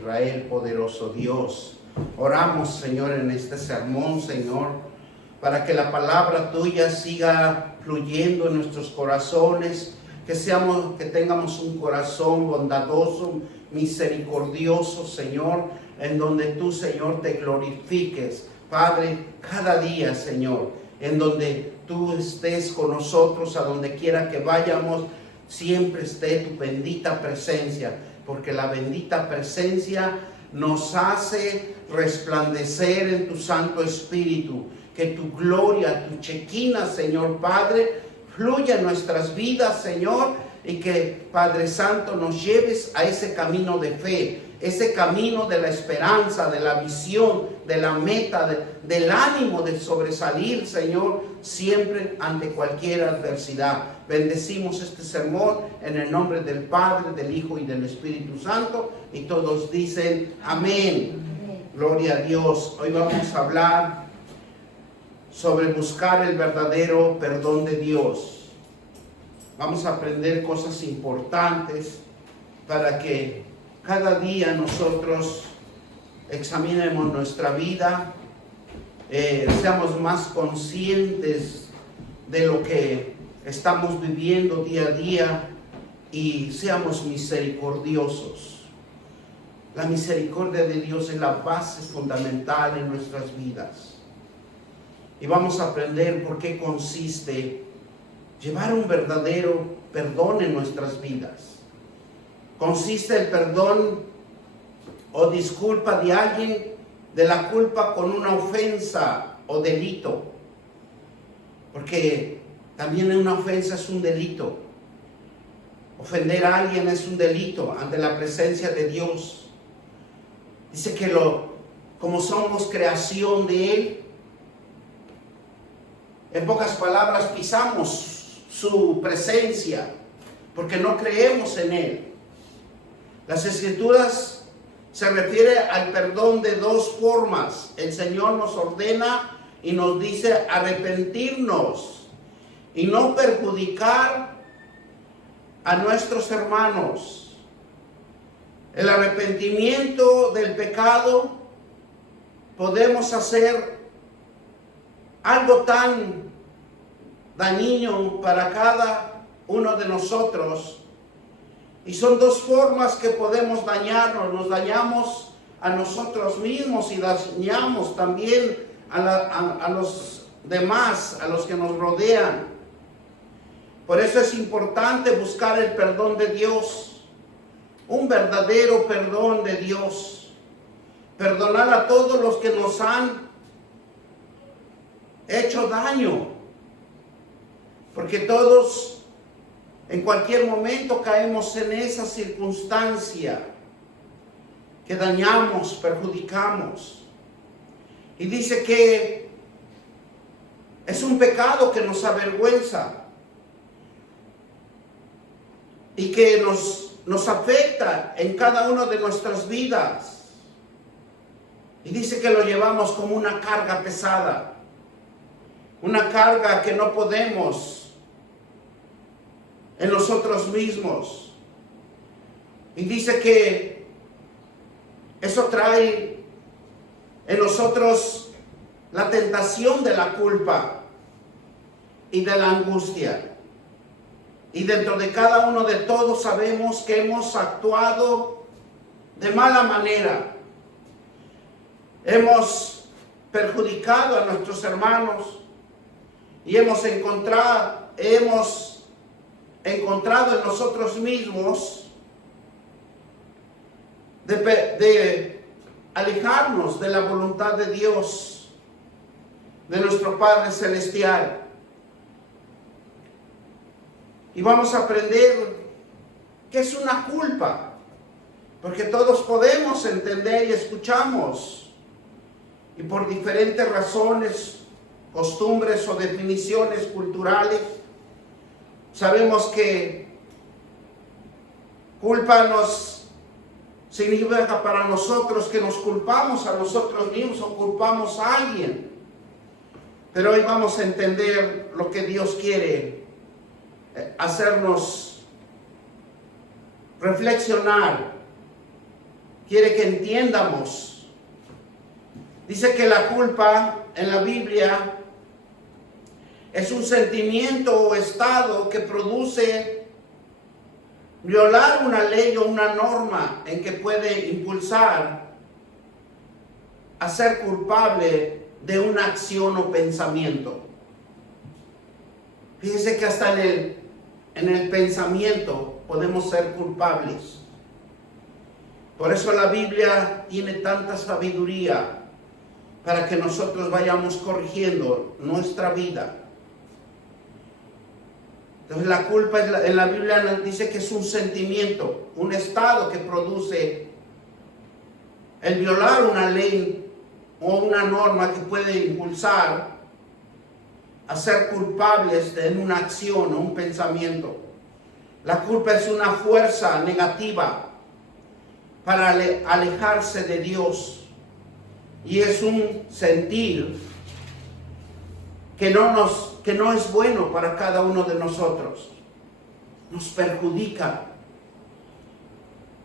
Israel, poderoso Dios. Oramos, Señor, en este sermón, Señor, para que la palabra tuya siga fluyendo en nuestros corazones, que tengamos un corazón bondadoso, misericordioso, Señor, en donde tú, Señor, te glorifiques, Padre, cada día, Señor, en donde tú estés con nosotros, a donde quiera que vayamos, siempre esté tu bendita presencia, porque la bendita presencia nos hace resplandecer en tu Santo Espíritu, que tu gloria, tu chequina, Señor Padre, fluya en nuestras vidas, Señor, y que, Padre Santo, nos lleves a ese camino de fe, ese camino de la esperanza, de la visión, de la meta, del ánimo de sobresalir, Señor, siempre ante cualquier adversidad. Bendecimos este sermón en el nombre del Padre, del Hijo y del Espíritu Santo, y todos dicen amén. Gloria a Dios. Hoy vamos a hablar sobre buscar el verdadero perdón de Dios. Vamos a aprender cosas importantes para que cada día nosotros examinemos nuestra vida, seamos más conscientes de lo que estamos viviendo día a día y seamos misericordiosos. La misericordia de Dios es la base fundamental en nuestras vidas. Y vamos a aprender por qué consiste llevar un verdadero perdón en nuestras vidas. Consiste el perdón o disculpa de alguien de la culpa con una ofensa o delito. Porque también una ofensa es un delito. Ofender a alguien es un delito ante la presencia de Dios. Dice que como somos creación de Él, en pocas palabras pisamos su presencia porque no creemos en Él. Las Escrituras se refiere al perdón de dos formas. El Señor nos ordena y nos dice arrepentirnos y no perjudicar a nuestros hermanos. El arrepentimiento del pecado, podemos hacer algo tan dañino para cada uno de nosotros. Y son dos formas que podemos dañarnos. Nos dañamos a nosotros mismos y dañamos también a los demás, a los que nos rodean. Por eso es importante buscar el perdón de Dios, un verdadero perdón de Dios. Perdonar a todos los que nos han hecho daño, porque todos en cualquier momento caemos en esa circunstancia que dañamos, perjudicamos. Y dice que es un pecado que nos avergüenza y que nos afecta en cada una de nuestras vidas. Y dice que lo llevamos como una carga pesada, una carga que no podemos en nosotros mismos. Y dice que eso trae en nosotros la tentación de la culpa y de la angustia. Y dentro de cada uno de todos sabemos que hemos actuado de mala manera. Hemos perjudicado a nuestros hermanos y hemos encontrado en nosotros mismos de alejarnos de la voluntad de Dios, de nuestro Padre Celestial. Y vamos a aprender qué es una culpa, porque todos podemos entender y escuchamos, y por diferentes razones, costumbres o definiciones culturales, sabemos que culpa nos significa para nosotros que nos culpamos a nosotros mismos o culpamos a alguien. Pero hoy vamos a entender lo que Dios quiere hacernos reflexionar quiere que entiendamos. Dice que la culpa en la Biblia es un sentimiento o estado que produce violar una ley o una norma en que puede impulsar a ser culpable de una acción o pensamiento. Fíjense que hasta en el pensamiento podemos ser culpables. Por eso la Biblia tiene tanta sabiduría para que nosotros vayamos corrigiendo nuestra vida. Entonces la culpa en la Biblia nos dice que es un sentimiento, un estado que produce el violar una ley o una norma que puede impulsar a ser culpables de una acción o un pensamiento. La culpa es una fuerza negativa para alejarse de Dios, y es un sentir que no es bueno para cada uno de nosotros. Nos perjudica.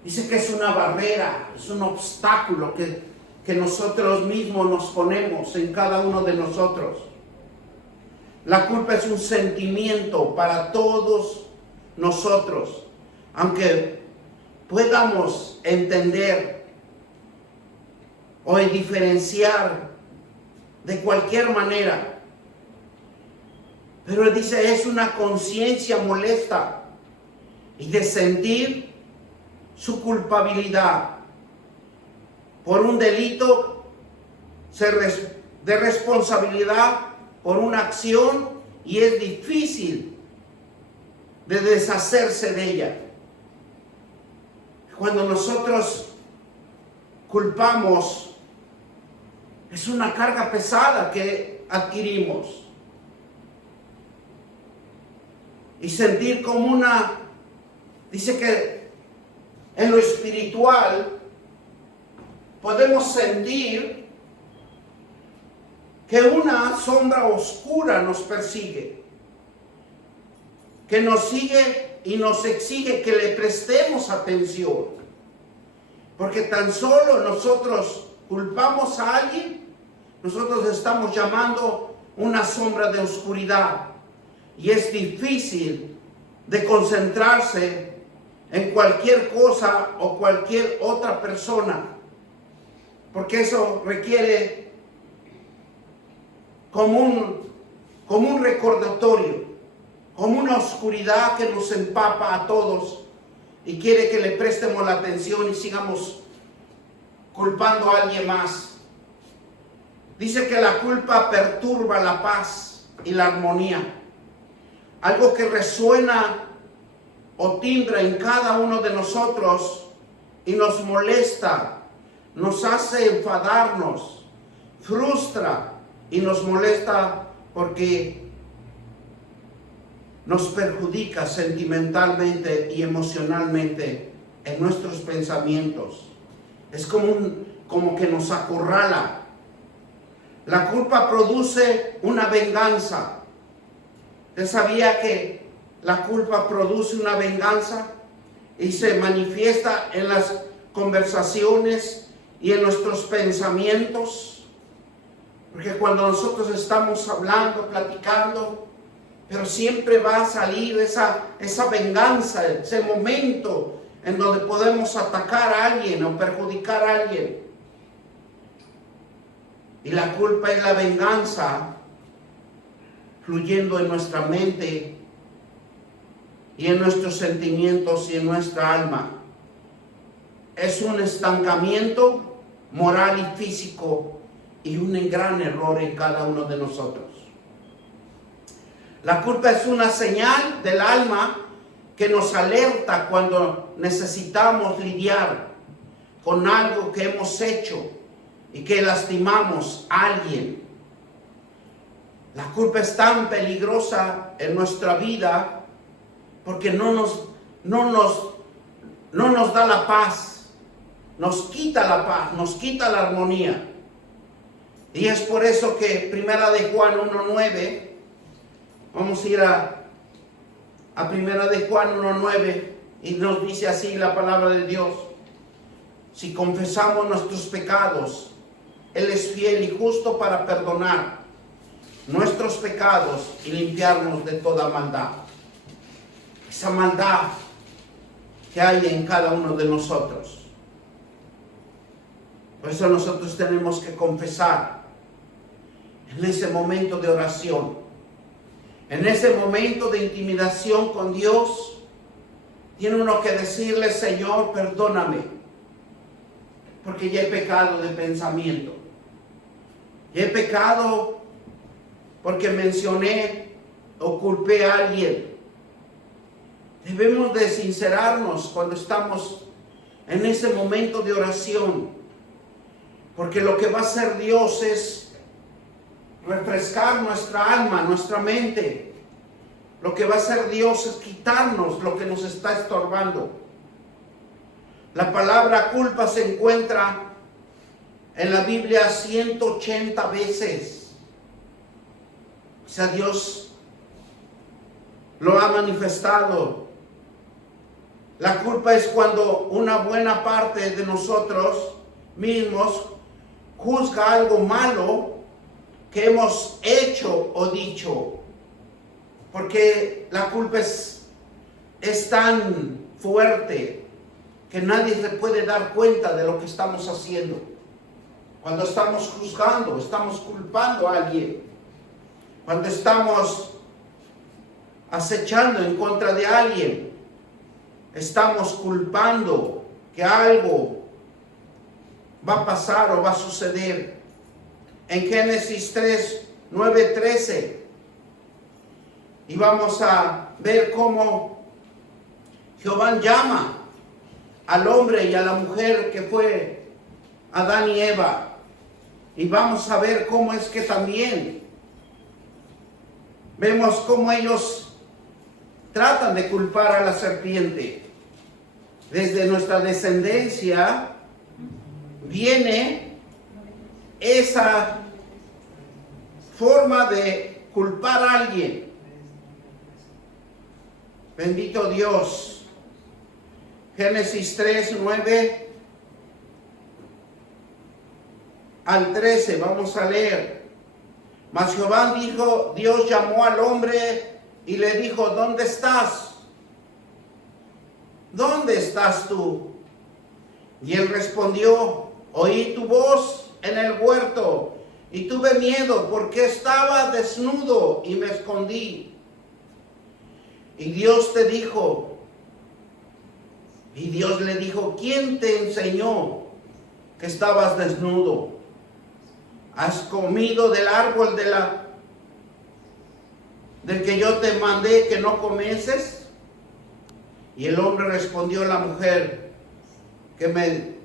Dice que es una barrera, es un obstáculo que nosotros mismos nos ponemos en cada uno de nosotros. La culpa es un sentimiento para todos nosotros, aunque podamos entender o diferenciar de cualquier manera. Pero dice, es una conciencia molesta y de sentir su culpabilidad por un delito, de responsabilidad por una acción, y es difícil de deshacerse de ella. Cuando nosotros culpamos, es una carga pesada que adquirimos. Y sentir como dice que en lo espiritual podemos sentir que una sombra oscura nos persigue, que nos sigue y nos exige que le prestemos atención. Porque tan solo nosotros culpamos a alguien, nosotros estamos llamando una sombra de oscuridad. Y es difícil de concentrarse en cualquier cosa o cualquier otra persona, porque eso requiere como un recordatorio, como una oscuridad que nos empapa a todos y quiere que le prestemos la atención y sigamos culpando a alguien más. Dice que la culpa perturba la paz y la armonía. Algo que resuena o timbra en cada uno de nosotros y nos molesta, nos hace enfadarnos, frustra y nos molesta porque nos perjudica sentimentalmente y emocionalmente en nuestros pensamientos. Es como que nos acorrala. La culpa produce una venganza. ¿Usted sabía que la culpa produce una venganza y se manifiesta en las conversaciones y en nuestros pensamientos? Porque cuando nosotros estamos hablando, platicando, pero siempre va a salir esa venganza, ese momento en donde podemos atacar a alguien o perjudicar a alguien. Y la culpa es la venganza fluyendo en nuestra mente y en nuestros sentimientos y en nuestra alma. Es un estancamiento moral y físico y un gran error en cada uno de nosotros. La culpa es una señal del alma que nos alerta cuando necesitamos lidiar con algo que hemos hecho y que lastimamos a alguien. La culpa es tan peligrosa en nuestra vida porque no nos da la paz, nos quita la paz, nos quita la armonía. Y es por eso que Primera de Juan 1:9, vamos a ir a Primera de Juan 1:9, y nos dice así la palabra de Dios: si confesamos nuestros pecados, Él es fiel y justo para perdonar nuestros pecados y limpiarnos de toda maldad. Esa maldad que hay en cada uno de nosotros. Por eso nosotros tenemos que confesar en ese momento de oración, en ese momento de intimidación con Dios. Tiene uno que decirle: Señor, perdóname, porque ya he pecado de pensamiento, ya he pecado porque mencioné o culpé a alguien. Debemos de sincerarnos cuando estamos en ese momento de oración, porque lo que va a hacer Dios es refrescar nuestra alma, nuestra mente. Lo que va a hacer Dios es quitarnos lo que nos está estorbando. La palabra culpa se encuentra en la Biblia 180 veces. O sea, Dios lo ha manifestado. La culpa es cuando una buena parte de nosotros mismos juzga algo malo que hemos hecho o dicho. Porque la culpa es tan fuerte que nadie se puede dar cuenta de lo que estamos haciendo. Cuando estamos juzgando, estamos culpando a alguien. Cuando estamos acechando en contra de alguien, estamos culpando que algo va a pasar o va a suceder. En Génesis 3, 9, 13. Y vamos a ver cómo Jehová llama al hombre y a la mujer que fue Adán y Eva. Y vamos a ver cómo es que también vemos cómo ellos tratan de culpar a la serpiente. Desde nuestra descendencia viene esa forma de culpar a alguien. Bendito Dios. Génesis 3, 9 al 13. Vamos a leer. Mas Jehová dijo, Dios llamó al hombre y le dijo: ¿dónde estás? ¿Dónde estás tú? Y él respondió: oí tu voz en el huerto y tuve miedo porque estaba desnudo y me escondí. Y Dios le dijo, ¿quién te enseñó que estabas desnudo? ¿Has comido del árbol del que yo te mandé que no comeses? Y el hombre respondió: la mujer que me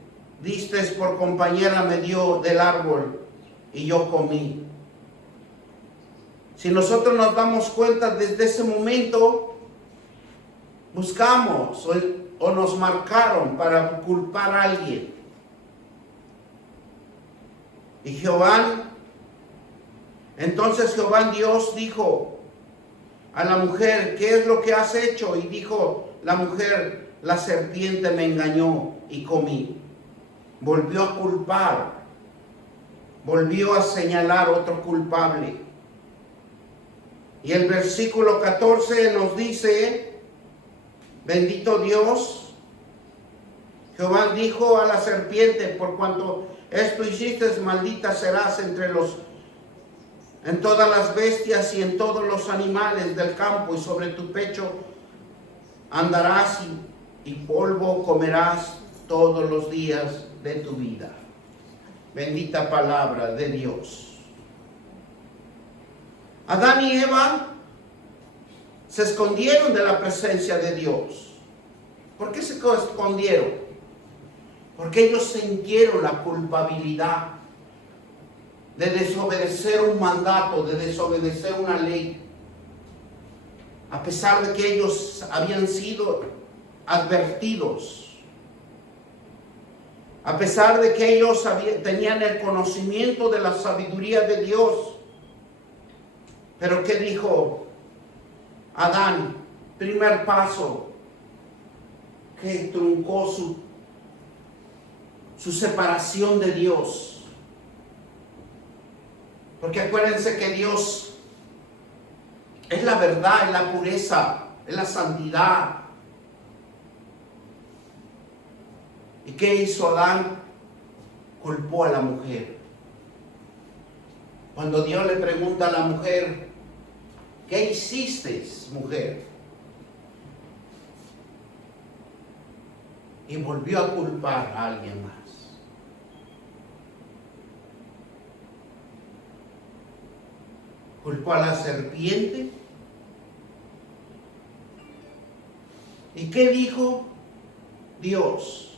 diste por compañera me dio del árbol y yo comí. Si nosotros nos damos cuenta, desde ese momento buscamos o nos marcaron para culpar a alguien. Y entonces Jehová Dios dijo a la mujer: ¿qué es lo que has hecho? Y dijo la mujer: la serpiente me engañó y comí. Volvió a culpar, volvió a señalar otro culpable. Y el versículo 14 nos dice: bendito Dios, Jehová dijo a la serpiente: por cuanto esto hiciste, maldita serás en todas las bestias y en todos los animales del campo, y sobre tu pecho andarás y polvo comerás todos los días de tu vida. Bendita palabra de Dios. Adán y Eva se escondieron de la presencia de Dios. ¿Por qué se escondieron? Porque ellos sintieron la culpabilidad de desobedecer un mandato, de desobedecer una ley. A pesar de que ellos habían sido advertidos, a pesar de que ellos tenían el conocimiento de la sabiduría de Dios. Pero ¿qué dijo Adán? Primer paso, que truncó su separación de Dios. Porque acuérdense que Dios es la verdad, es la pureza, es la santidad. ¿Y qué hizo Adán? Culpó a la mujer. Cuando Dios le pregunta a la mujer, ¿qué hiciste, mujer? Y volvió a culpar a alguien más. Culpó a la serpiente. ¿Y qué dijo Dios?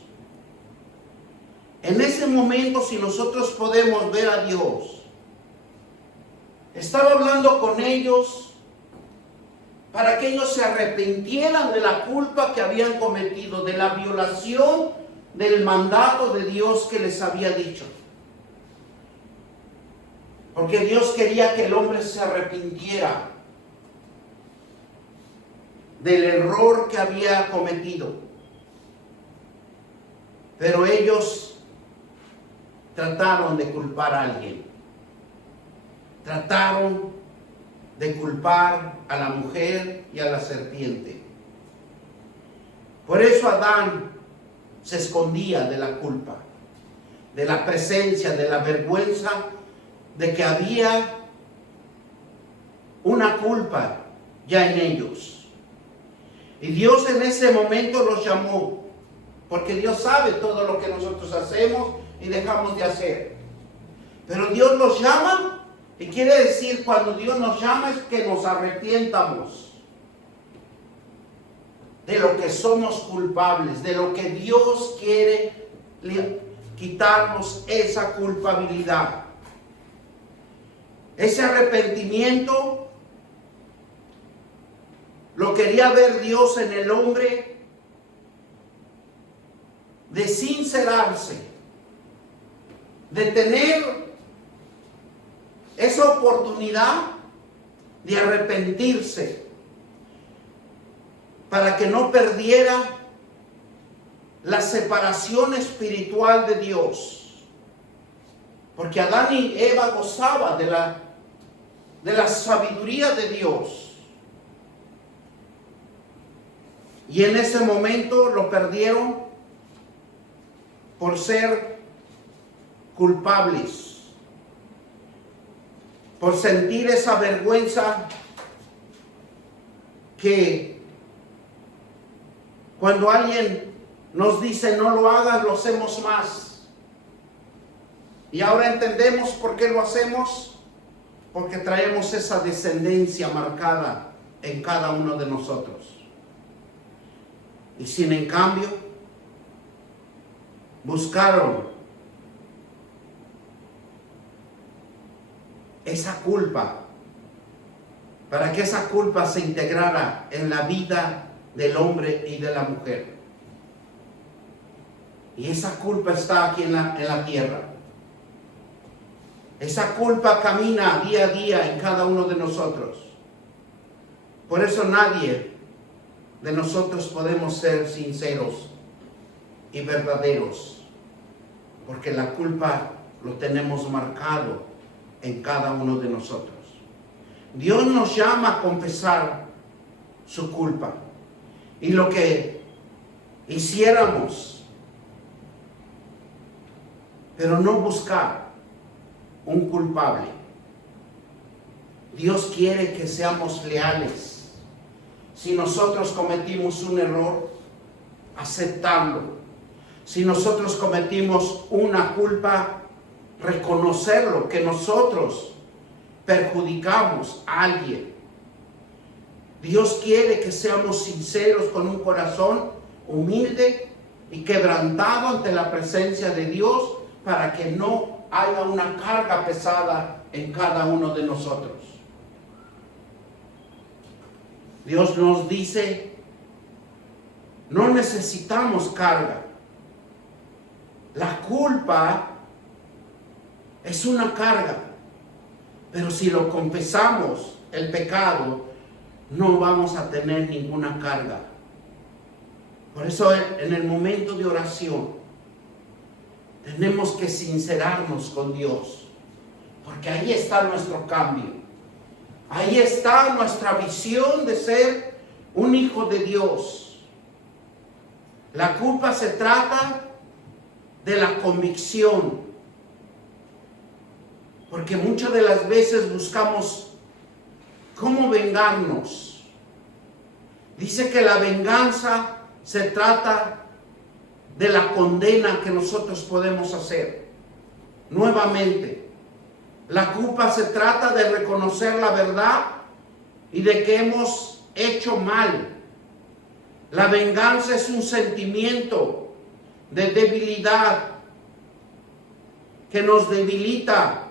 En ese momento, si nosotros podemos ver a Dios, estaba hablando con ellos para que ellos se arrepintieran de la culpa que habían cometido, de la violación del mandato de Dios que les había dicho. Porque Dios quería que el hombre se arrepintiera del error que había cometido. Pero ellos trataron de culpar a alguien. Trataron de culpar a la mujer y a la serpiente. Por eso Adán se escondía de la culpa, de la presencia, de la vergüenza, de que había una culpa ya en ellos. Y Dios en ese momento los llamó, porque Dios sabe todo lo que nosotros hacemos y dejamos de hacer. Pero Dios los llama, y quiere decir, cuando Dios nos llama es que nos arrepientamos de lo que somos culpables, de lo que Dios quiere quitarnos esa culpabilidad. Ese arrepentimiento lo quería ver Dios en el hombre, de sincerarse, de tener esa oportunidad de arrepentirse, para que no perdiera la separación espiritual de Dios. Porque Adán y Eva gozaban de la sabiduría de Dios. Y en ese momento lo perdieron por ser culpables, por sentir esa vergüenza que cuando alguien nos dice no lo hagas, lo hacemos más. Y ahora entendemos por qué lo hacemos, porque traemos esa descendencia marcada en cada uno de nosotros. Y sin en cambio, buscaron esa culpa, para que esa culpa se integrara en la vida del hombre y de la mujer. Y esa culpa está aquí en la tierra. Esa culpa camina día a día en cada uno de nosotros. Por eso nadie de nosotros podemos ser sinceros y verdaderos, porque la culpa lo tenemos marcado en cada uno de nosotros. Dios nos llama a confesar su culpa, y lo que hiciéramos, pero no buscar un culpable. Dios quiere que seamos leales. Si nosotros cometimos un error, aceptarlo. Si nosotros cometimos una culpa, reconocerlo, que nosotros perjudicamos a alguien. Dios quiere que seamos sinceros, con un corazón humilde y quebrantado ante la presencia de Dios, para que no haya una carga pesada en cada uno de nosotros. Dios nos dice, no necesitamos carga. La culpa es una carga, pero si lo confesamos, el pecado, no vamos a tener ninguna carga. Por eso en el momento de oración, tenemos que sincerarnos con Dios, porque ahí está nuestro cambio. Ahí está nuestra visión de ser un hijo de Dios. La culpa se trata de la convicción, porque muchas de las veces buscamos cómo vengarnos. Dice que la venganza se trata de la condena que nosotros podemos hacer. Nuevamente, la culpa se trata de reconocer la verdad y de que hemos hecho mal. La venganza es un sentimiento de debilidad que nos debilita,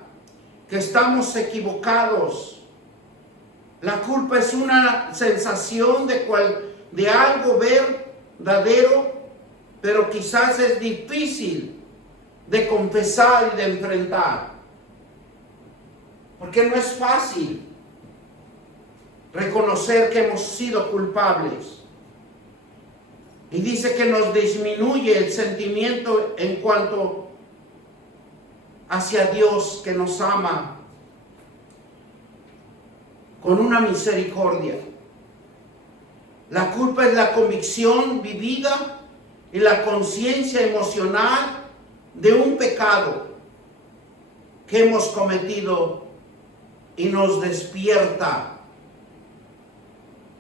que estamos equivocados. La culpa es una sensación de algo verdadero, pero quizás es difícil de confesar y de enfrentar. Porque no es fácil reconocer que hemos sido culpables. Y dice que nos disminuye el sentimiento en cuanto hacia Dios, que nos ama con una misericordia. La culpa es la convicción vivida y la conciencia emocional de un pecado que hemos cometido y nos despierta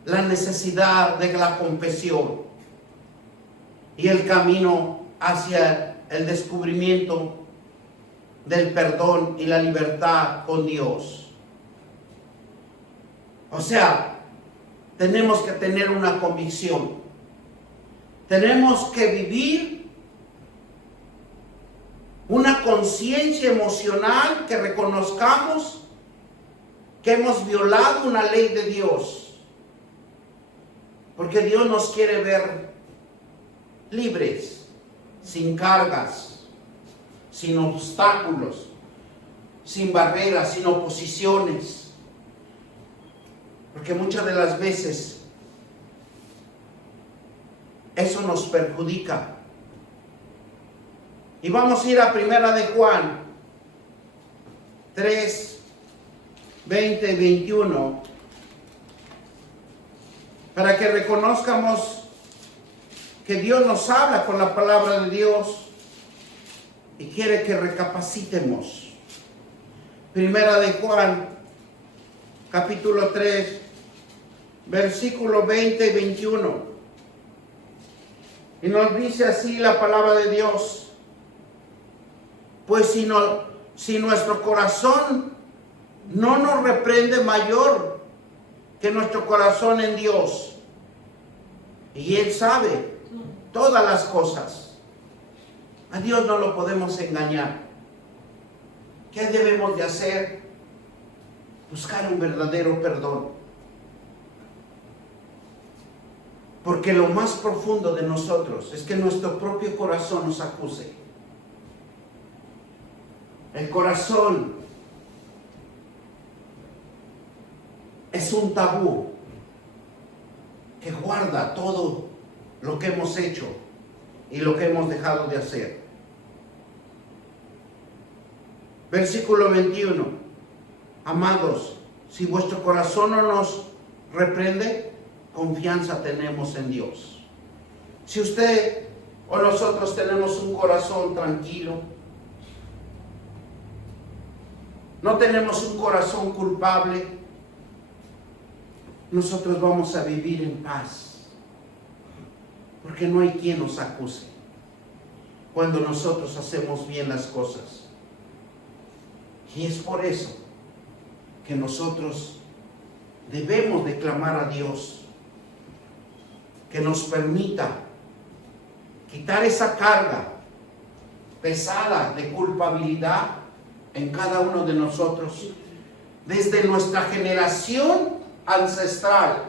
la necesidad de la confesión y el camino hacia el descubrimiento del perdón y la libertad con Dios. O sea, tenemos que tener una convicción. Tenemos que vivir una conciencia emocional que reconozcamos que hemos violado una ley de Dios. Porque Dios nos quiere ver libres, sin cargas, sin obstáculos, sin barreras, sin oposiciones. Porque muchas de las veces eso nos perjudica. Y vamos a ir a Primera de Juan 3, 20 y 21 para que reconozcamos que Dios nos habla con la palabra de Dios y quiere que recapacitemos. Primera de Juan, capítulo 3, versículo 20 y 21. Y nos dice así la palabra de Dios: pues si nuestro corazón no nos reprende, mayor que nuestro corazón en Dios. Y Él sabe todas las cosas. A Dios no lo podemos engañar. ¿Qué debemos de hacer? Buscar un verdadero perdón. Porque lo más profundo de nosotros es que nuestro propio corazón nos acuse. El corazón es un tabú que guarda todo lo que hemos hecho y lo que hemos dejado de hacer. Versículo 21. Amados, si vuestro corazón no nos reprende, confianza tenemos en Dios. Si usted o nosotros tenemos un corazón tranquilo, no tenemos un corazón culpable, nosotros vamos a vivir en paz. Porque no hay quien nos acuse cuando nosotros hacemos bien las cosas. Y es por eso que nosotros debemos de clamar a Dios que nos permita quitar esa carga pesada de culpabilidad en cada uno de nosotros, desde nuestra generación ancestral.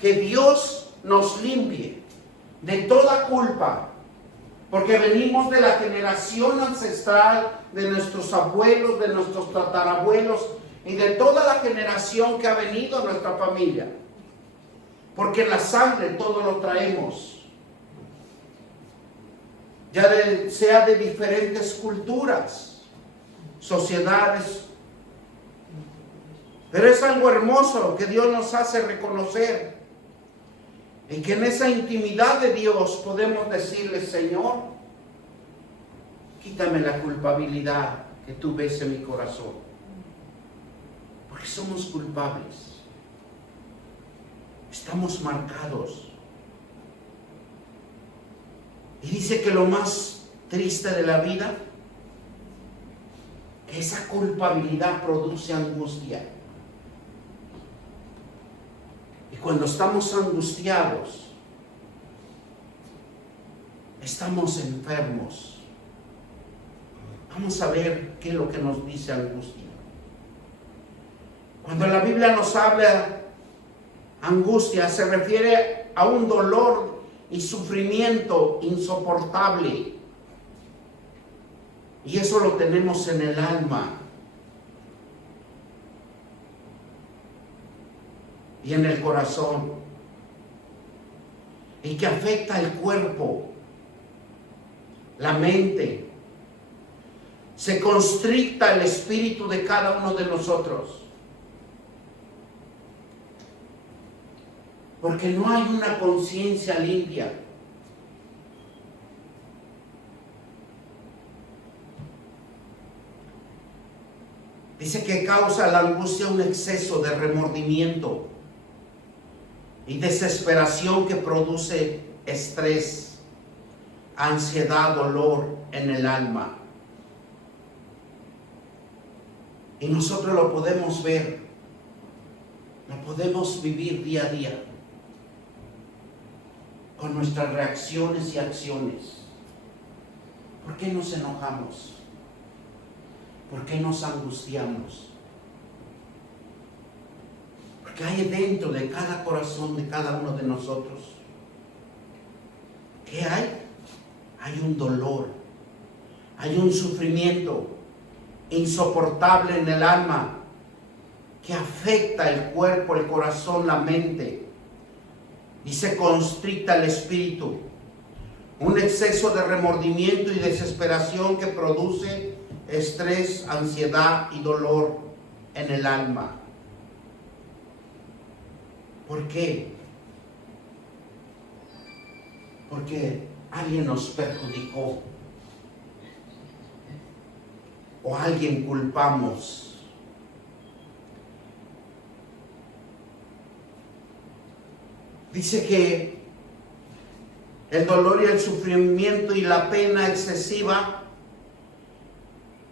Que Dios nos limpie de toda culpa, porque venimos de la generación ancestral de nuestros abuelos, de nuestros tatarabuelos y de toda la generación que ha venido a nuestra familia, porque en la sangre todo lo traemos. sea de diferentes culturas, sociedades. Pero es algo hermoso que Dios nos hace reconocer, en que en esa intimidad de Dios podemos decirle: Señor, quítame la culpabilidad que tú ves en mi corazón, porque somos culpables, estamos marcados. Y dice que lo más triste de la vida, que esa culpabilidad produce angustia. Y cuando estamos angustiados, estamos enfermos. Vamos a ver qué es lo que nos dice angustia. Cuando la Biblia nos habla angustia, se refiere a un dolor y sufrimiento insoportable. Y eso lo tenemos en el alma y en el corazón, y que afecta el cuerpo, la mente. Se constricta el espíritu de cada uno de nosotros, porque no hay una conciencia limpia. Dice que causa la angustia un exceso de remordimiento y desesperación que produce estrés, ansiedad, dolor en el alma. Y nosotros lo podemos ver, lo podemos vivir día a día con nuestras reacciones y acciones. ¿Por qué nos enojamos? ¿Por qué nos angustiamos? Porque hay dentro de cada corazón de cada uno de nosotros, ¿qué hay? Hay un dolor, hay un sufrimiento insoportable en el alma que afecta el cuerpo, el corazón, la mente, y se constricta el espíritu. Un exceso de remordimiento y desesperación que produce estrés, ansiedad y dolor en el alma. ¿Por qué? Porque alguien nos perjudicó o a alguien culpamos. Dice que el dolor y el sufrimiento y la pena excesiva,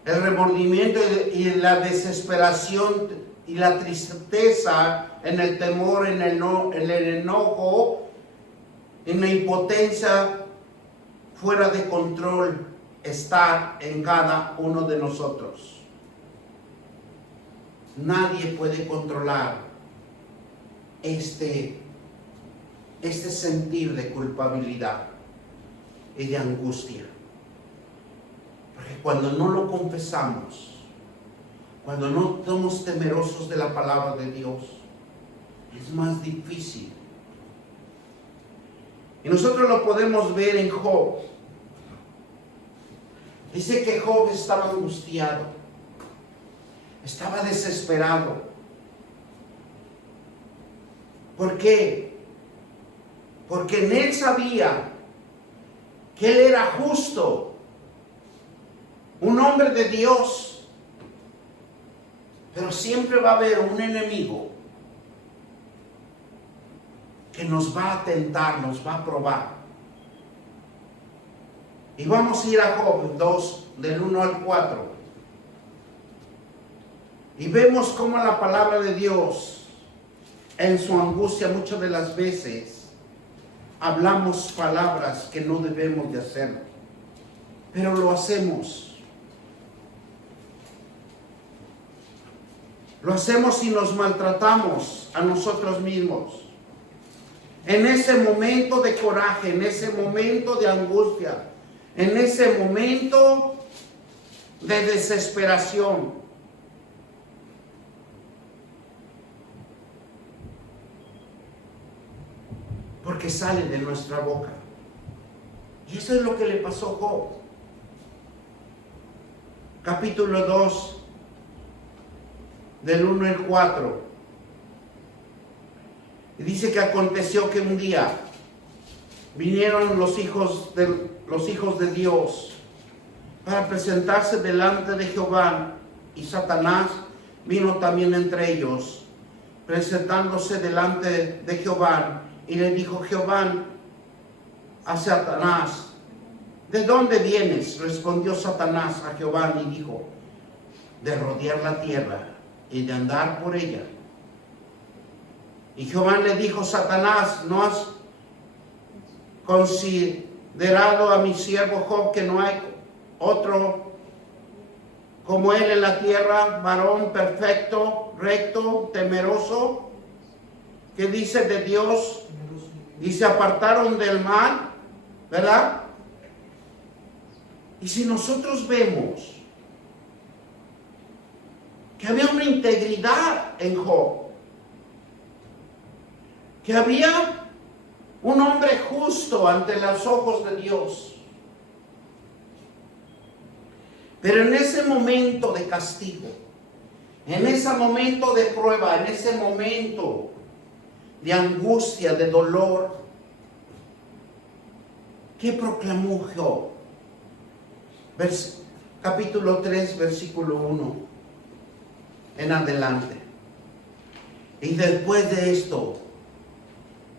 el remordimiento y la desesperación y la tristeza, en el temor, en el enojo, en la impotencia fuera de control, está en cada uno de nosotros. Nadie puede controlar este sentir de culpabilidad y de angustia. Porque cuando no lo confesamos, cuando no somos temerosos de la palabra de Dios, es más difícil. Y nosotros lo podemos ver en Job. Dice que Job estaba angustiado, estaba desesperado. ¿Por qué? Porque en él sabía que él era justo, un hombre de Dios, pero siempre va a haber un enemigo que nos va a tentar, nos va a probar. Y vamos a ir a Job 2, del 1 al 4. Y vemos cómo la palabra de Dios, en su angustia, muchas de las veces hablamos palabras que no debemos de hacer, pero lo hacemos. Lo hacemos y nos maltratamos a nosotros mismos. En ese momento de coraje, en ese momento de angustia, en ese momento de desesperación. Porque sale de nuestra boca. Y eso es lo que le pasó a Job. Capítulo 2, del 1 al 4. Y dice que aconteció que un día vinieron los hijos de Dios para presentarse delante de Jehová, y Satanás vino también entre ellos, presentándose delante de Jehová, y le dijo Jehová a Satanás: ¿de dónde vienes? Respondió Satanás a Jehová y dijo: de rodear la tierra y de andar por ella. Y Jehová le dijo: Satanás, ¿no has considerado a mi siervo Job, que no hay otro como él en la tierra, varón perfecto, recto, temeroso, que dice de Dios y se apartaron del mal? ¿Verdad? Y si nosotros vemos que había una integridad en Job, que había un hombre justo ante los ojos de Dios, pero en ese momento de castigo, en ese momento de prueba, en ese momento de angustia, de dolor, ¿qué proclamó Job? Capítulo 3, versículo 1 en adelante. Y después de esto,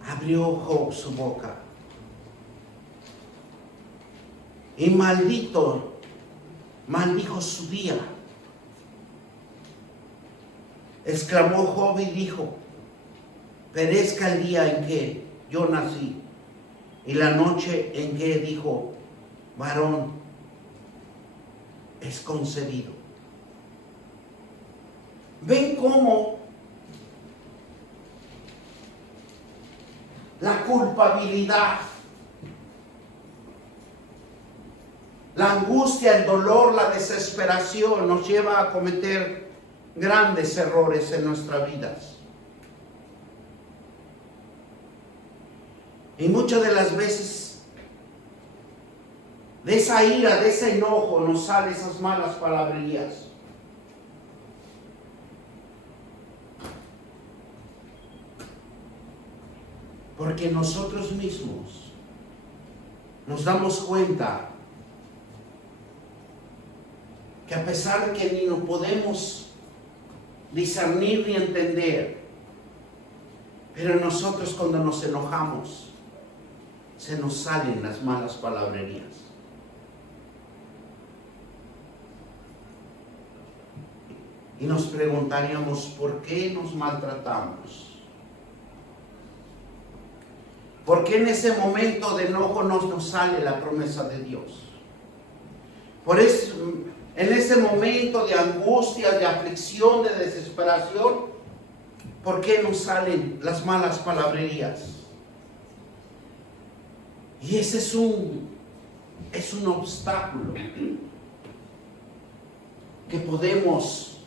abrió Job su boca y maldijo su día. Exclamó Job y dijo: perezca el día en que yo nací, y la noche en que dijo varón es concebido. ¿Ven cómo la culpabilidad, la angustia, el dolor, la desesperación nos lleva a cometer grandes errores en nuestras vidas? Y muchas de las veces de esa ira, de ese enojo, nos salen esas malas palabrerías. Porque nosotros mismos nos damos cuenta que a pesar de que ni nos podemos discernir ni entender, pero nosotros cuando nos enojamos, se nos salen las malas palabrerías. Y nos preguntaríamos: ¿por qué nos maltratamos? ¿Por qué en ese momento de enojo no nos sale la promesa de Dios? Por eso, en ese momento de angustia, de aflicción, de desesperación, ¿por qué nos salen las malas palabrerías? Y ese es un obstáculo que podemos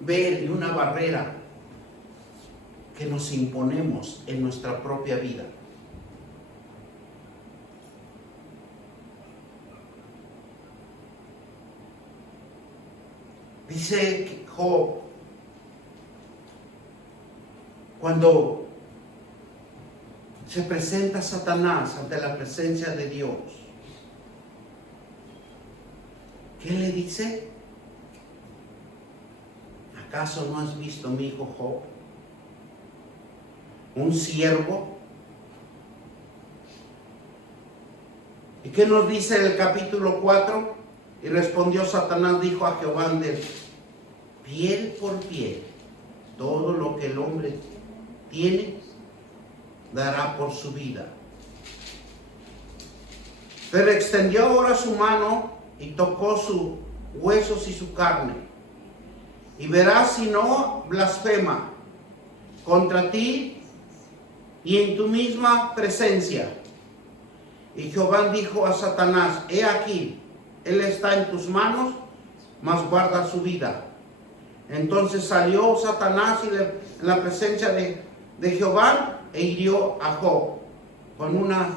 ver, y una barrera que nos imponemos en nuestra propia vida. Dice Job, cuando se presenta Satanás ante la presencia de Dios, ¿qué le dice? ¿Acaso no has visto mi hijo Job, un siervo? ¿Y qué nos dice el capítulo 4? Y respondió Satanás, dijo a Jehová: de piel por piel, todo lo que el hombre tiene, dará por su vida. Pero extendió ahora su mano y tocó sus huesos y su carne, y verás si no blasfema contra ti y en tu misma presencia. Y Jehová dijo a Satanás: he aquí, él está en tus manos, mas guarda su vida. Entonces salió Satanás en la presencia de Jehová e hirió a Job con una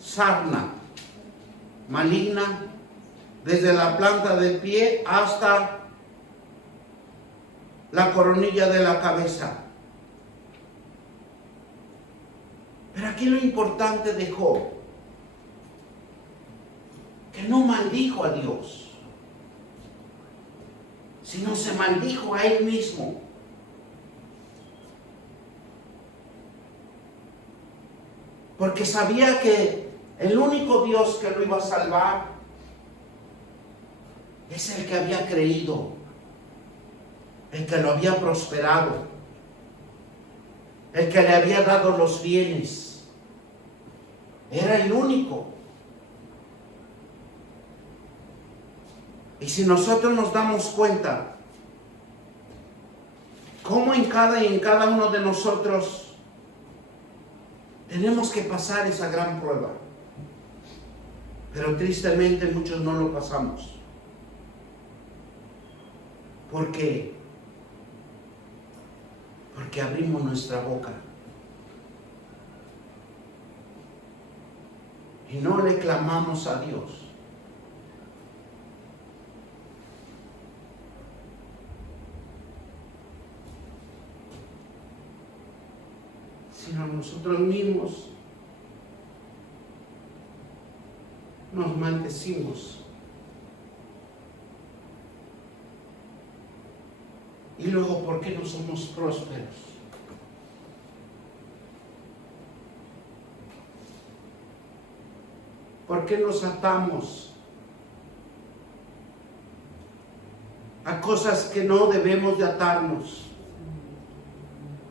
sarna maligna, desde la planta del pie hasta la coronilla de la cabeza. Pero aquí lo importante de Job, que no maldijo a Dios, sino se maldijo a él mismo. Porque sabía que el único Dios que lo iba a salvar es el que había creído, el que lo había prosperado, el que le había dado los bienes. Era el único. Y si nosotros nos damos cuenta cómo en cada uno de nosotros tenemos que pasar esa gran prueba, pero tristemente muchos no lo pasamos. ¿Por qué? Porque abrimos nuestra boca y no le clamamos a Dios. Sino nosotros mismos nos maldecimos. Y luego, ¿por qué no somos prósperos? ¿Por qué nos atamos a cosas que no debemos de atarnos?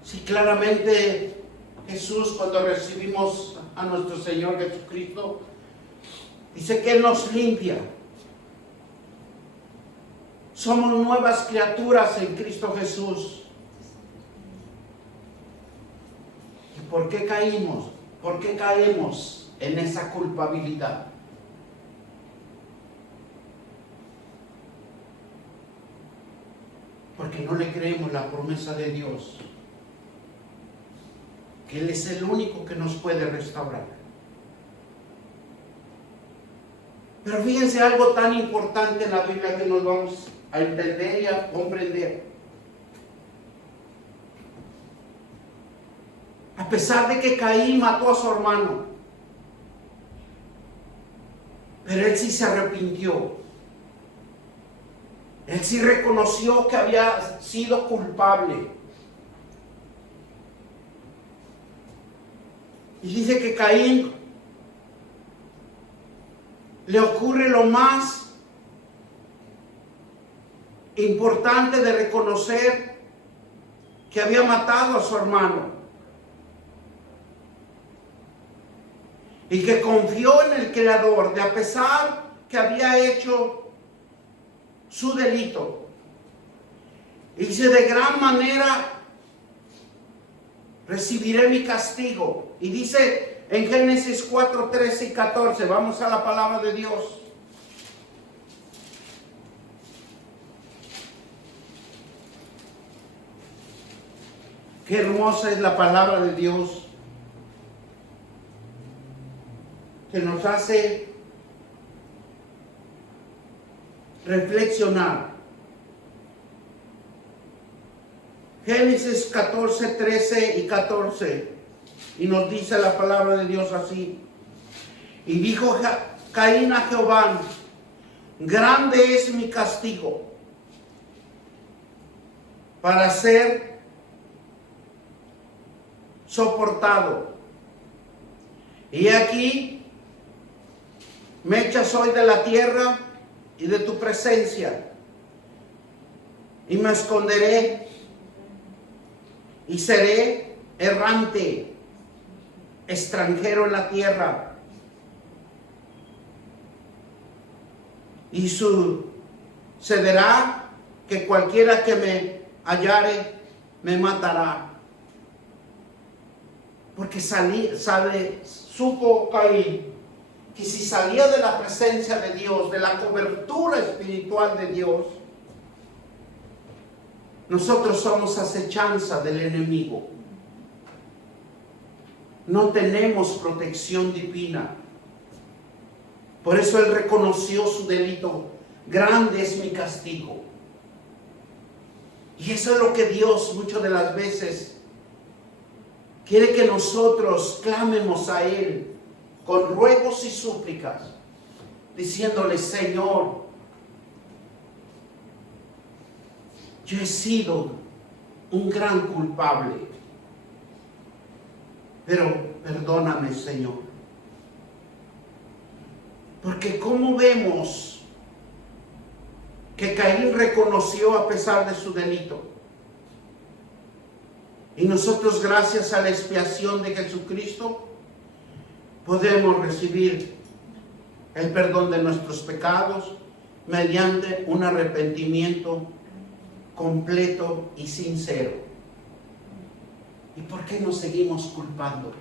Si claramente Jesús, cuando recibimos a nuestro Señor Jesucristo, dice que Él nos limpia. Somos nuevas criaturas en Cristo Jesús. ¿Y por qué caímos? ¿Por qué caemos en esa culpabilidad? Porque no le creemos la promesa de Dios, que Él es el único que nos puede restaurar. Pero fíjense algo tan importante en la Biblia que nos vamos a entender y a comprender. A pesar de que Caín mató a su hermano, pero él sí se arrepintió. Él sí reconoció que había sido culpable. Y dice que Caín le ocurre lo más importante de reconocer que había matado a su hermano y que confió en el Creador, de a pesar que había hecho su delito. Y dice: de gran manera recibiré mi castigo. Y dice en Génesis 4, 13 y 14, vamos a la palabra de Dios. Qué hermosa es la palabra de Dios, que nos hace reflexionar. Génesis 14, 13 y 14, y nos dice la palabra de Dios así: y dijo Caín a Jehová: grande es mi castigo para ser soportado, y aquí me echas hoy de la tierra y de tu presencia, y me esconderé y seré errante, extranjero en la tierra, y sucederá que cualquiera que me hallare me matará. Porque supo Caín que si salía de la presencia de Dios, de la cobertura espiritual de Dios, nosotros somos acechanza del enemigo. No tenemos protección divina. Por eso Él reconoció su delito. Grande es mi castigo. Y eso es lo que Dios muchas de las veces quiere, que nosotros clamemos a Él con ruegos y súplicas, diciéndole: Señor, yo he sido un gran culpable, pero perdóname, Señor. Porque como vemos que Caín reconoció a pesar de su delito, y nosotros, gracias a la expiación de Jesucristo, podemos recibir el perdón de nuestros pecados mediante un arrepentimiento completo y sincero. ¿Y por qué nos seguimos culpando?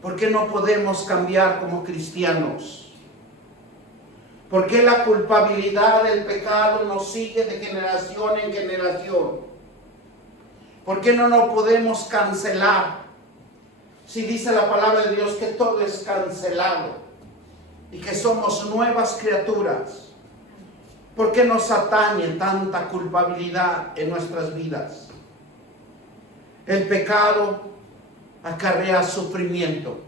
¿Por qué no podemos cambiar como cristianos? ¿Por qué la culpabilidad del pecado nos sigue de generación en generación? ¿Por qué no nos podemos cancelar? Si dice la palabra de Dios que todo es cancelado y que somos nuevas criaturas, ¿por qué nos atañe tanta culpabilidad en nuestras vidas? El pecado acarrea sufrimiento,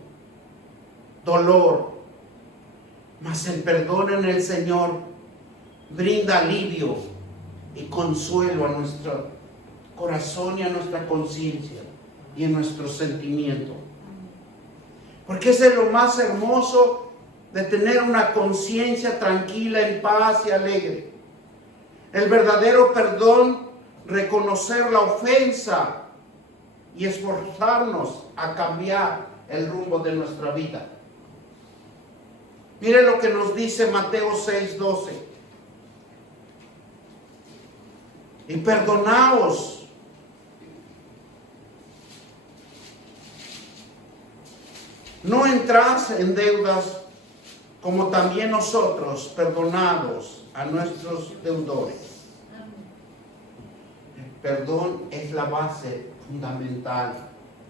dolor, mas el perdón en el Señor brinda alivio y consuelo a nuestro corazón y a nuestra conciencia y en nuestro sentimiento. Porque ese es lo más hermoso de tener una conciencia tranquila, en paz y alegre. El verdadero perdón, reconocer la ofensa y esforzarnos a cambiar el rumbo de nuestra vida. Mire lo que nos dice Mateo 6:12. Y perdonaos no entras en deudas, como también nosotros perdonamos a nuestros deudores. El perdón es la base fundamental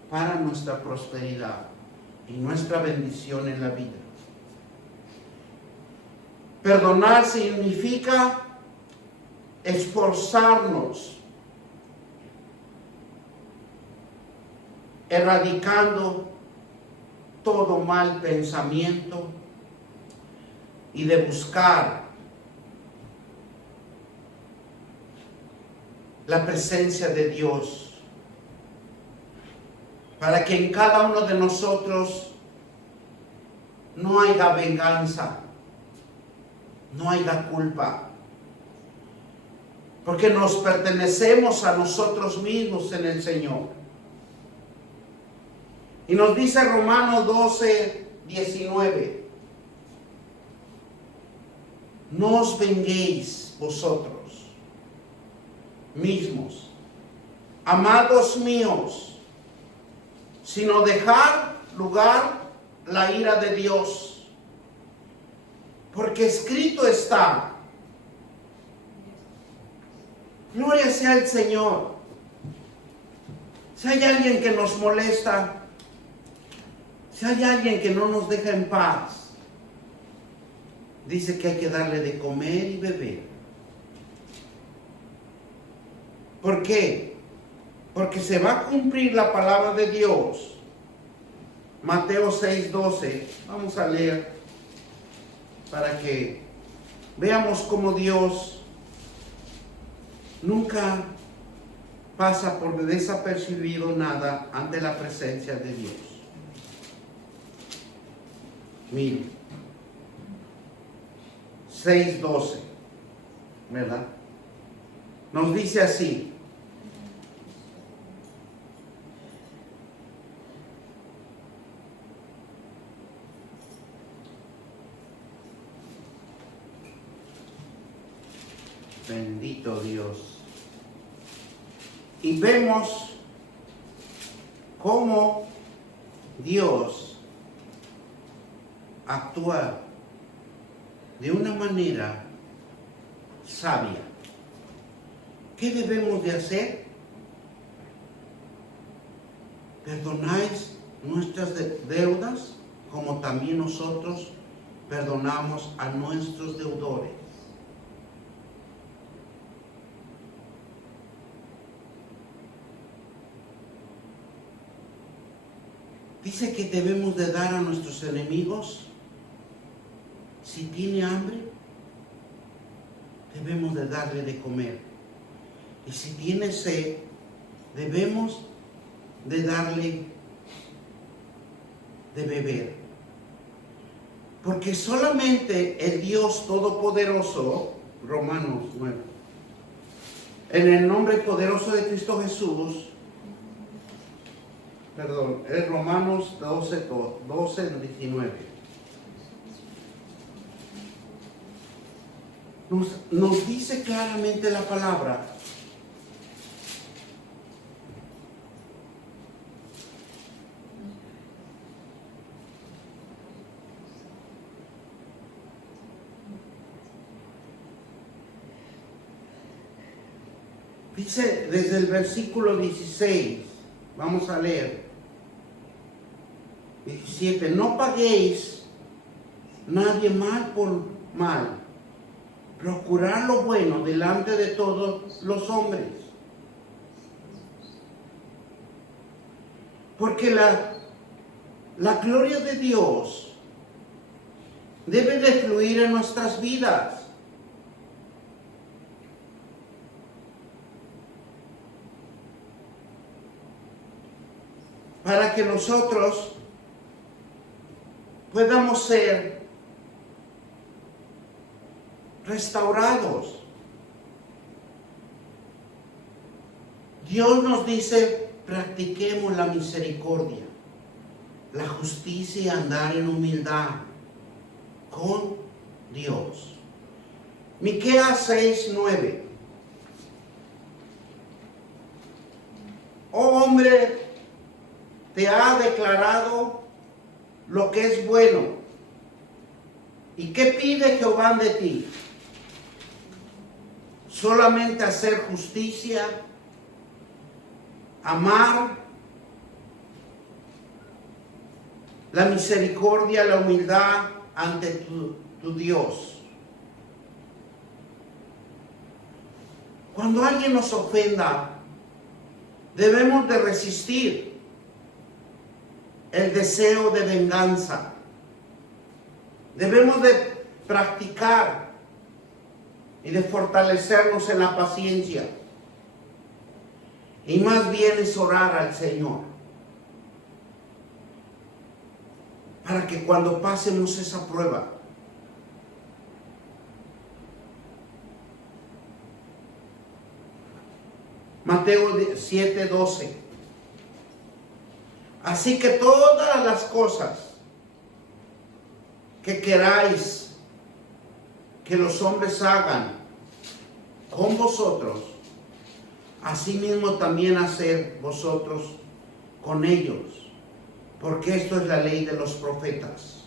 para nuestra prosperidad y nuestra bendición en la vida. Perdonar significa esforzarnos, erradicando todo mal pensamiento y de buscar la presencia de Dios, para que en cada uno de nosotros no haya venganza, no haya culpa, porque nos pertenecemos a nosotros mismos en el Señor. Y nos dice Romanos 12:19: no os venguéis vosotros mismos, amados míos, sino dejar lugar la ira de Dios. Porque escrito está. Gloria sea el Señor. Si hay alguien que nos molesta, si hay alguien que no nos deja en paz, dice que hay que darle de comer y beber. ¿Por qué? Porque se va a cumplir la palabra de Dios. Mateo 6:12. Vamos a leer para que veamos cómo Dios nunca pasa por desapercibido nada ante la presencia de Dios. Miren, 6:12, ¿verdad? Nos dice así: bendito Dios. Y vemos cómo Dios actúa de una manera sabia. ¿Qué debemos de hacer? Perdonáis nuestras deudas, como también nosotros perdonamos a nuestros deudores. Dice que debemos de dar a nuestros enemigos, si tiene hambre, debemos de darle de comer. Y si tiene sed, debemos de darle de beber. Porque solamente el Dios Todopoderoso, Romanos 9, en el nombre poderoso de Cristo Jesús, es Romanos 12, 19. Nos dice claramente la palabra dice desde el versículo 16, vamos a leer 17, no paguéis nadie mal por mal, procurar lo bueno delante de todos los hombres, porque la gloria de Dios debe de fluir en nuestras vidas. Para que nosotros podamos ser restaurados. Dios nos dice, practiquemos la misericordia, la justicia y andar en humildad con Dios. Miqueas 6:9. Oh hombre, te ha declarado lo que es bueno. ¿Y qué pide Jehová de ti? Solamente hacer justicia, amar la misericordia, la humildad ante tu Dios. Cuando alguien nos ofenda, debemos de resistir el deseo de venganza. Debemos de practicar y de fortalecernos en la paciencia. Y más bien es orar al Señor, para que cuando pasemos esa prueba, Mateo 7:12. Así que todas las cosas que queráis que los hombres hagan con vosotros, asimismo también hacer vosotros con ellos, porque esto es la ley de los profetas.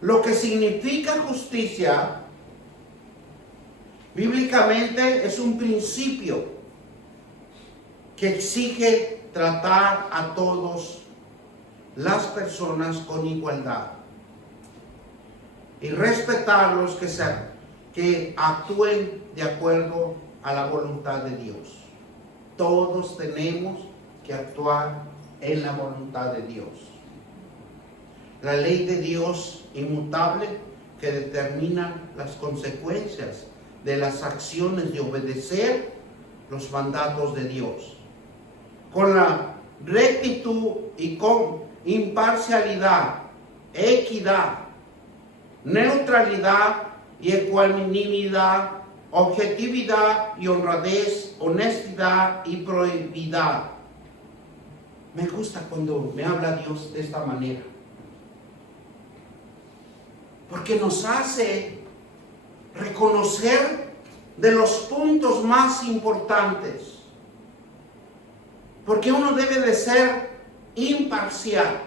Lo que significa justicia, bíblicamente, es un principio que exige tratar a todas las personas con igualdad y respetarlos, que actúen de acuerdo a la voluntad de Dios. Todos tenemos que actuar en la voluntad de Dios. La ley de Dios inmutable que determina las consecuencias de las acciones de obedecer los mandatos de Dios. Con la rectitud y con imparcialidad, equidad, neutralidad y ecuanimidad, objetividad y honradez, honestidad y probidad. Me gusta cuando me habla Dios de esta manera, porque nos hace reconocer de los puntos más importantes, porque uno debe de ser imparcial.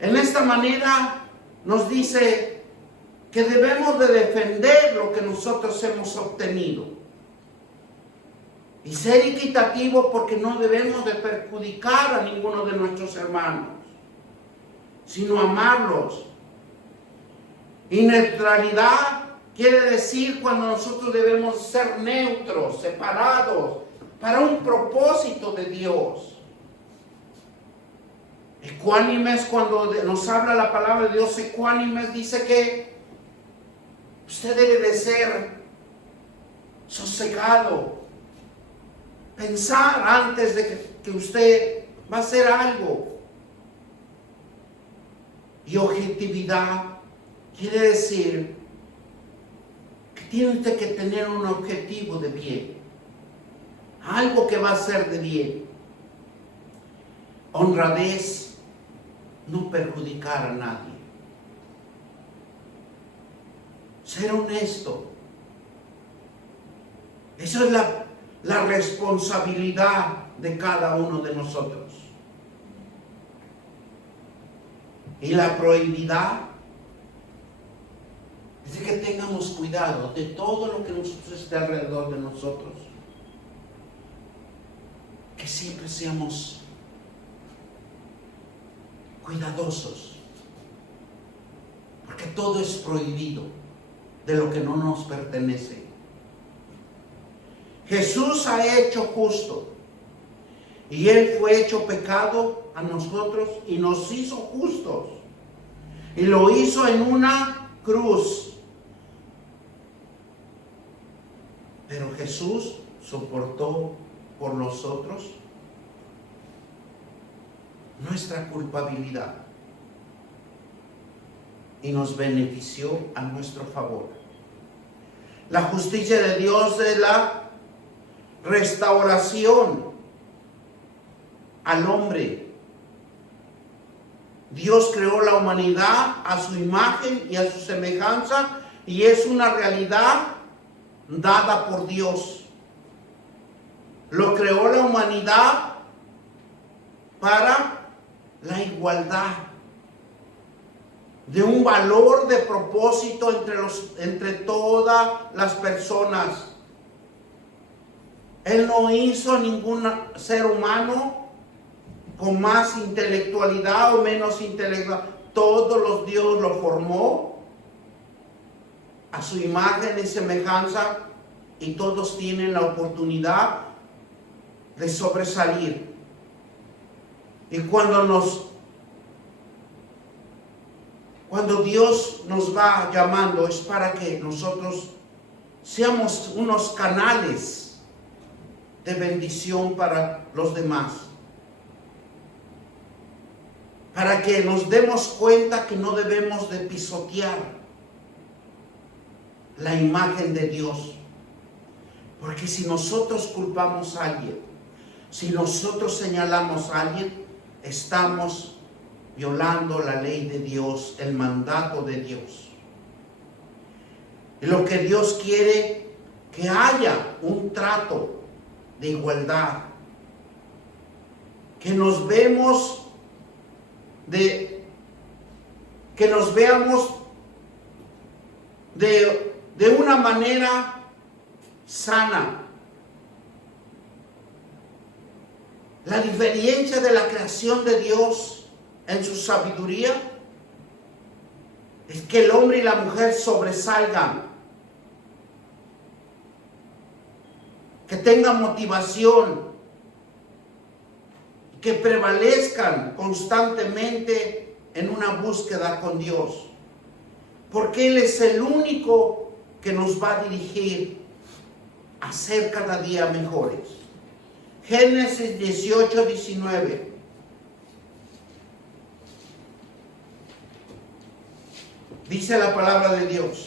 En esta manera nos dice que debemos de defender lo que nosotros hemos obtenido y ser equitativo, porque no debemos de perjudicar a ninguno de nuestros hermanos. sino amarlos. Y neutralidad quiere decir cuando nosotros debemos ser neutros, separados, para un propósito de Dios. Ecuánimes, cuando nos habla la palabra de Dios, ecuánimes dice que usted debe de ser sosegado, pensar antes de que usted va a hacer algo. Y objetividad quiere decir que tiene usted que tener un objetivo de bien, algo que va a ser de bien. Honradez, no perjudicar a nadie. Ser honesto. Esa es la responsabilidad de cada uno de nosotros. Y la prohibidad es de que tengamos cuidado de todo lo que nosotros esté alrededor de nosotros. Que siempre seamos cuidadosos, porque todo es prohibido de lo que no nos pertenece. Jesús ha hecho justo y Él fue hecho pecado a nosotros y nos hizo justos, y lo hizo en una cruz. Pero Jesús soportó por nosotros nuestra culpabilidad y nos benefició a nuestro favor. La justicia de Dios es la restauración al hombre. Dios creó la humanidad a su imagen y a su semejanza, y es una realidad dada por Dios. Lo creó la humanidad para la igualdad, de un valor de propósito entre todas las personas. Él no hizo ningún ser humano con más intelectualidad o menos intelectualidad. Todos los Dios lo formó a su imagen y semejanza, y todos tienen la oportunidad de sobresalir. Y cuando Dios nos va llamando, es para que nosotros seamos unos canales de bendición para los demás, para que nos demos cuenta que no debemos de pisotear la imagen de Dios. Porque si nosotros culpamos a alguien, si nosotros señalamos a alguien, estamos violando la ley de Dios, el mandato de Dios. Y lo que Dios quiere, que haya un trato de igualdad, que nos veamos que nos veamos de una manera sana. La diferencia de la creación de Dios en su sabiduría es que el hombre y la mujer sobresalgan, que tengan motivación, que prevalezcan constantemente en una búsqueda con Dios, porque Él es el único que nos va a dirigir a ser cada día mejores. Génesis 18, 19. Dice la palabra de Dios.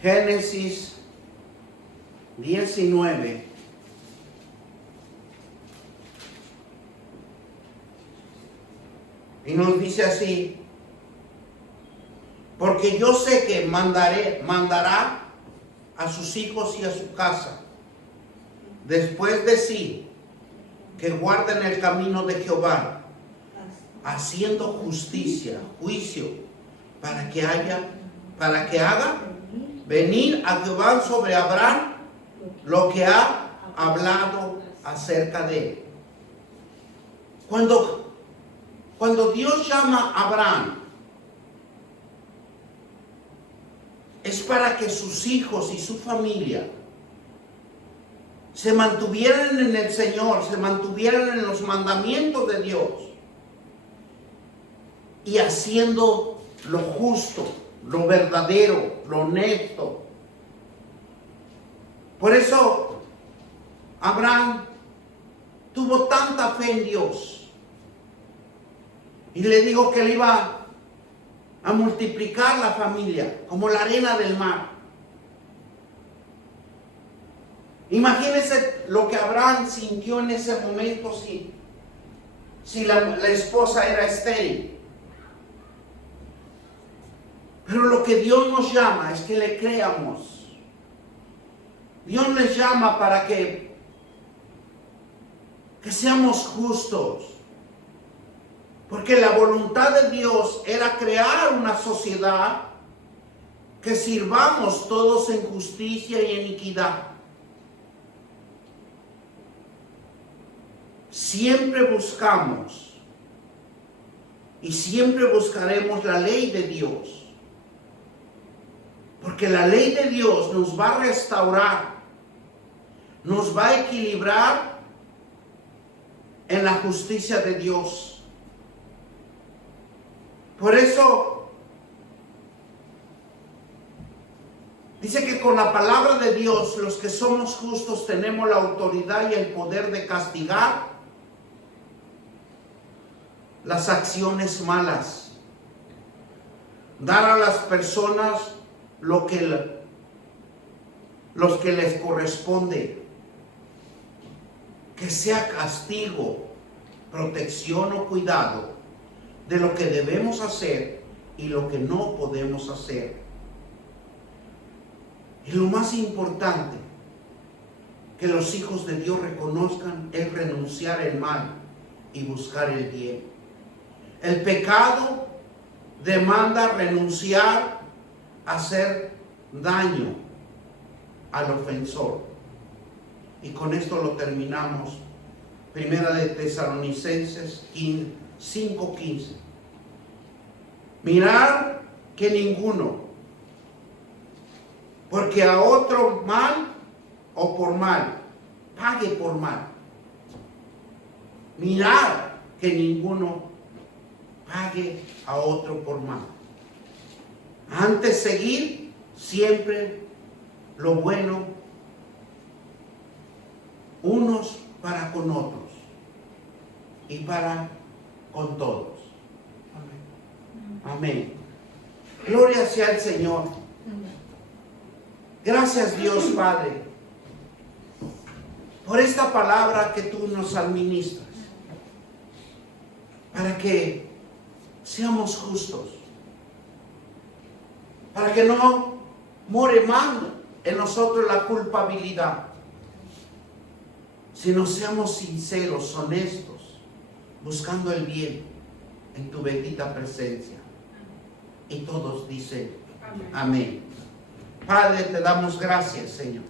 Génesis 19. Y nos dice así: porque yo sé que mandará a sus hijos y a su casa después de sí, que guarden el camino de Jehová, haciendo justicia, juicio, para que haga venir a Jehová sobre Abraham lo que ha hablado acerca de él. Cuando Cuando Dios llama a Abraham, es para que sus hijos y su familia se mantuvieran en el Señor, se mantuvieran en los mandamientos de Dios y haciendo lo justo, lo verdadero, lo honesto. Por eso Abraham tuvo tanta fe en Dios y le dijo que él iba a multiplicar la familia como la arena del mar. Imagínense lo que Abraham sintió en ese momento si la esposa era estéril. Pero lo que Dios nos llama es que le creamos. Dios nos llama para que seamos justos. Porque la voluntad de Dios era crear una sociedad que sirvamos todos en justicia y en equidad. Siempre buscamos y siempre buscaremos la ley de Dios. Porque la ley de Dios nos va a restaurar, nos va a equilibrar en la justicia de Dios. Por eso dice que con la palabra de Dios, los que somos justos tenemos la autoridad y el poder de castigar las acciones malas, dar a las personas los que les corresponde, que sea castigo, protección o cuidado de lo que debemos hacer y lo que no podemos hacer. Y lo más importante que los hijos de Dios reconozcan es renunciar al mal y buscar el bien. El pecado demanda renunciar a hacer daño al ofensor. Y con esto lo terminamos. Primera de Tesalonicenses 5:15. Mirar que ninguno, porque a otro mal o por mal, pague por mal. Mirar que ninguno pague a otro por mal. Antes seguir siempre lo bueno unos para con otros y para con todos. Amén. Amén. Gloria sea al Señor. Gracias Dios Padre por esta palabra que tú nos administras, para que seamos justos, para que no more más en nosotros la culpabilidad, sino seamos sinceros, honestos, buscando el bien en tu bendita presencia. Y todos dicen amén. Padre, te damos gracias, Señor,